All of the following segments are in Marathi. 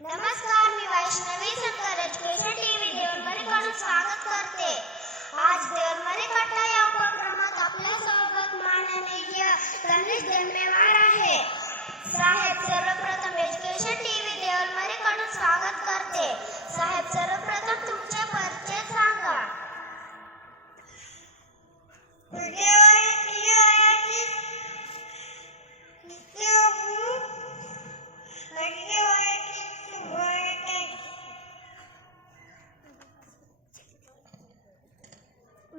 नमस्कार मी वैष्णवी शंकर एज्युकेशन टीव्ही देवरमरीकडून स्वागत करते. आज देवरमरी कट्टा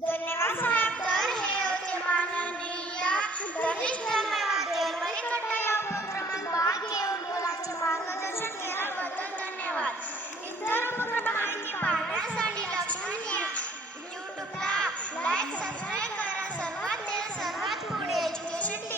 धन्यवाद हे होते या उपक्रमात भाग घेऊन मुलांचे मार्गदर्शन केल्याबद्दल धन्यवाद. पाहण्यासाठी लक्षात घ्या यूट्यूबला करा. सर्वात सर्वात पुढे एज्युकेशन